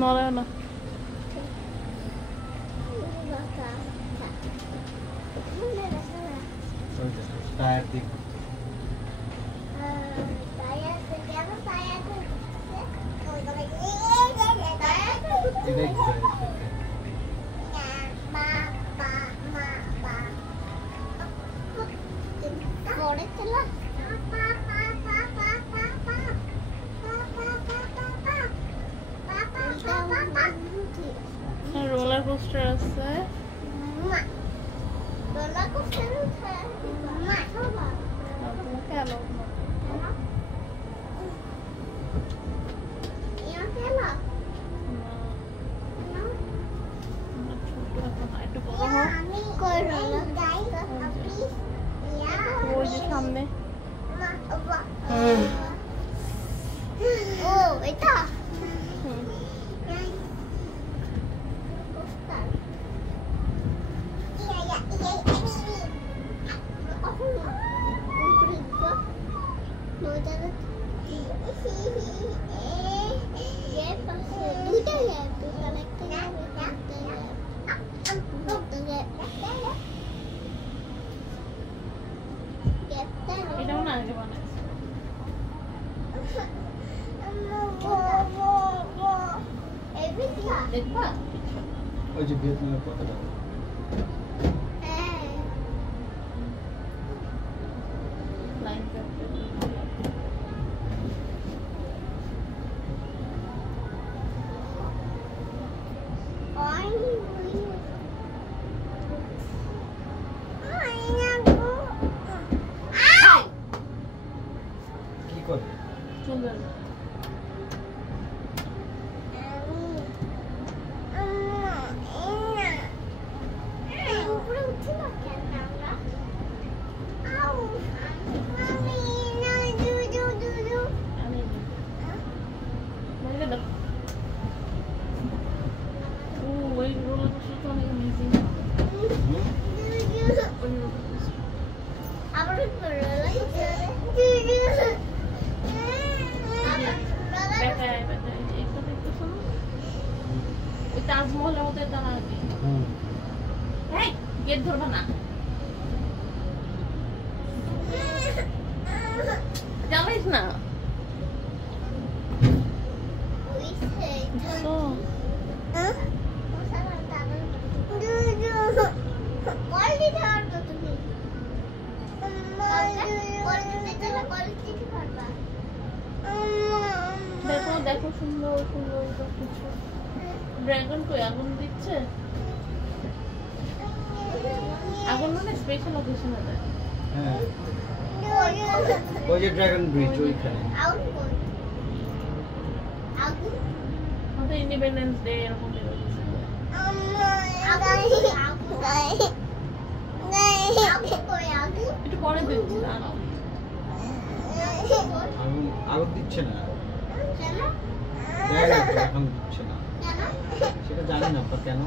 নড়ে না। টায়ার দিক রোলার কোস্টার আছে। roller coaster কেন ওই যে সামনে ও এটা এটাও না আগে বানাইছে। দেখবা ওই যে ভিয়েতনামের পতাকা লাইন কি করে সুন্দর ওই রোলার কোস্টার তো অনেক অ্যামেজিং। তাজমহলের মতো এটা না গেট ধরবা না জানিস না দেখো দেখো সুন্দর সুন্দর কিছু ড্রাগন কই আগুন দিচ্ছে আগুন মানে স্পেশাল অকেশনে দেয় হ্যাঁ ওই যে ড্রাগন ব্রিজ ওইখানে আমাদের ইন্ডিপেন্ডেন্স ডে এরকম একটু পরে দিচ্ছি দাঁড়াও আগুন দিচ্ছে না এখন দিচ্ছে না সেটা জানি না কেন